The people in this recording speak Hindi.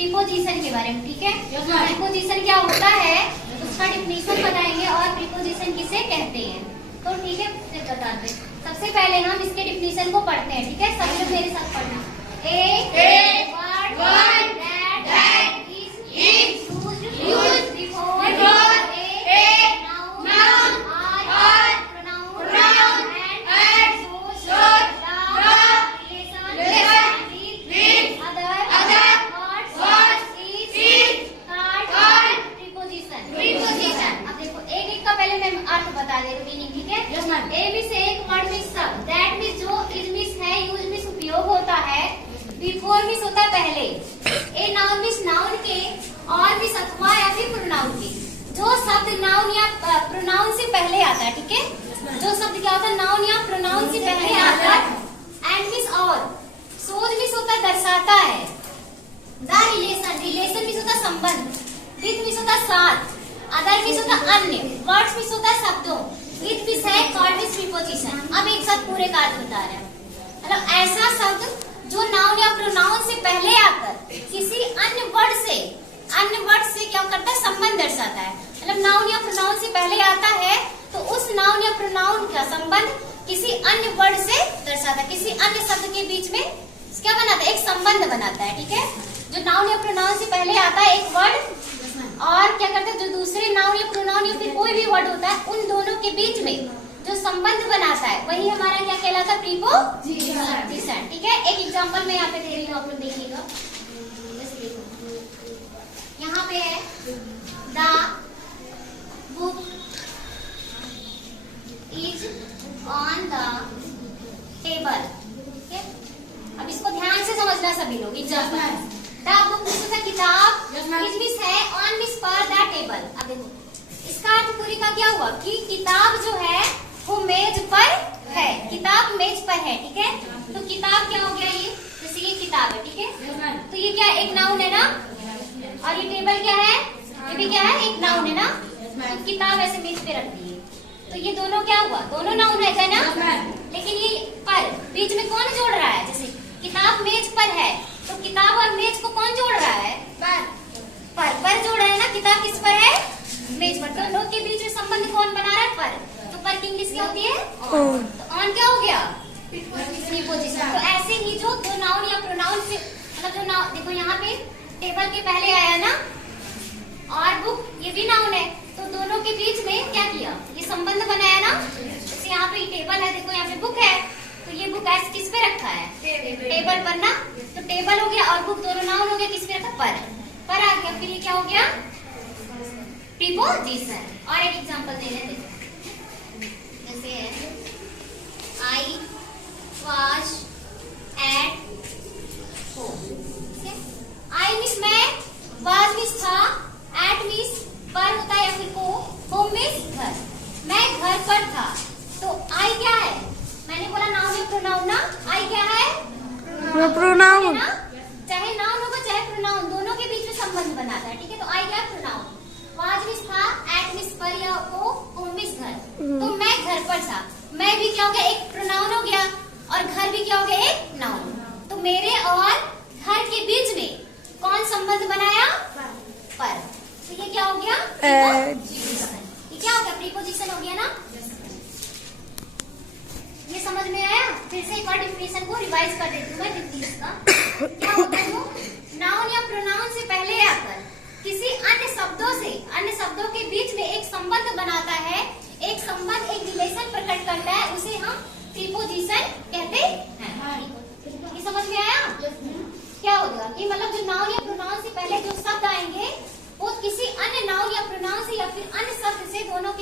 प्रीपोजिशन के बारे में, ठीक है। प्रीपोजिशन क्या होता है उसका डिफिनीशन बताएंगे और प्रीपोजिशन किसे कहते हैं, तो ठीक है फिर बताते हैं। सबसे पहले हम इसके डिफिनीशन को पढ़ते हैं, ठीक है। सब लोग मेरे साथ पढ़ना। A word that is used before a noun और pronoun and shows the relation with other words is called preposition। अब देखो एक एक का पहले मैं अर्थ बता दे रही हूँ, मीनिंग, ठीक है। ए मीन्स एक, वर्ड मीन्स सब, दैट मीन्स जो, इज मीन्स है, यूज मीन्स उपयोग होता है, बिफोर मीन्स होता है पहले, ए नाउन मीन्स नाउन के, और मीन्स अथवा या फिर प्रोनाउन के। जो शब्द नाउन या प्रोनाउन से पहले आता है, ठीक है। जो शब्द क्या होता है नाउन या प्रोनाउन से पहले आता है, एंड मीन्स और, सोज मीन्स होता है दर्शाता है, द रिलेशन मीन्स होता है संबंध, विद मीन्स होता है साथ, अदर मीन्स होता है अन्य, वर्ड्स मीन्स होता है शब्दों, इट मीन्स है, कॉल्ड मीन्स प्रीपोजिशन। अब एक साथ पूरे का अर्थ बता रहे हैं। मतलब ऐसा शब्द जो नाउन या प्रोनाउन से पहले आकर किसी अन्य वर्ड से क्या करता है, संबंध दर्शाता है। मतलब नाउन या प्रोनाउन से पहले आता है तो उस नाउन या प्रोनाउन का संबंध किसी अन्य वर्ड से दर्शाता है, किसी अन्य शब्द के बीच में क्या बनाता है, एक संबंध बनाता है, ठीक है। जो नाउन या प्रोनाउन से पहले आता है एक वर्ड, और क्या करते हैं जो दूसरे नाउन या प्रोनाउन या फिर कोई भी वर्ड होता है उन दोनों के बीच में जो संबंध बनाता है वही हमारा क्या कहलाता है, प्रीपोजिशन, ठीक है। एक एग्जांपल मैं यहाँ पे दे रही हूँ, आप लोग देखिएगा। यहाँ पे है the book is on the table, ठीक है। अब इसको ध्यान से समझना सभी लोग। एग्जांपल द बुक मीन्स किताब, इज मीन्स है, ऑन मीन्स पर, द टेबल। अब देखो इसका अर्थ पूरी का क्या हुआ कि किताब जो है वो मेज पर है, किताब मेज पर है, ठीक है। तो किताब क्या हो गया, ये जैसे ये किताब है, ठीक है। तो ये क्या एक नाउन है ना, और ये टेबल क्या है, ये भी क्या है, एक नाउन है ना। तो किताब ऐसे मेज पे रख दी है, तो ये दोनों क्या हुआ, दोनों नाउन है ना। लेकिन ये पर बीच में कौन जोड़ रहा है, जैसे किताब मेज पर है तो किताब और मेज को कौन जोड़ रहा है, पर जोड़ रहा है ना। किताब किस पर है, मेज पर, तो दोनों के बीच में संबंध कौन बना रहा है, पर। तो पर की इंग्लिश क्या होती है, ऑन। तो ऑन क्या हो गया, प्रीपोजिशन। तो ऐसे ही जो दो नाउन या प्रोनाउन से, मतलब जो नाउन देखो यहाँ पे टेबल के पहले आया ना, और बुक ये भी नाउन है, तो दोनों के बीच में क्या किया, ये संबंध बनाया ना। जैसे यहाँ पे टेबल है, देखो यहाँ पे बुक है, तो ये बुक ऐसे किस पे रखा है, टेबल पर ना। तो टेबल हो गया और बुक दोनों नाउन हो गया, किस पे रखा, पर आ गया। फिर ये क्या हो गया, प्रीपोजिशन। और एक एग्जांपल दे रहे थे, जैसे है I was at home, I means मैं, वॉज मीन्स था, एट मीन्स पर होता है या फिर को, होम मीन्स घर, मैं घर पर था। तो आई क्या है, मैंने बोला नाउन या प्रोनाउन ना, आई क्या है, प्रोनाउन, चाहे नाउन होगा चाहे प्रोनाउन, दोनों के बीच में संबंध बनाता है, ठीक है। तो आई क्या है, प्रोनाउन, वाज मीन्स था, एट मीन्स पर या को, होम मीन्स घर। तो मैं घर पर था, मैं भी क्या हो गया, एक प्रोनाउन हो गया, और घर भी क्या हो गया, एक नाउन। तो मेरे और घर के बीच में कौन संबंध बनाया, पर। तो ये क्या हो गया, ये क्या हो गया, प्रीपोजिशन हो गया ना। ये समझ में आया। फिर से एक बार डिफिनेशन को रिवाइज कर देती हूँ मैं डिफिनेशन का। क्या होता है, नाउन या प्रोनाउन से पहले आकर किसी अन्य शब्दों के बीच में एक संबंध बनाता है, एक संबंध, एक रिलेशन प्रकट करता है, उसे हम प्रीपोजिशन कहते हैं। ये समझ में आया। क्या होगा कि मतलब जो नाउन या प्रोनाउन से पहले जो शब्द आएंगे वो किसी अन्य नाउन या प्रोनाउन से या फिर अन्य शब्द से दोनों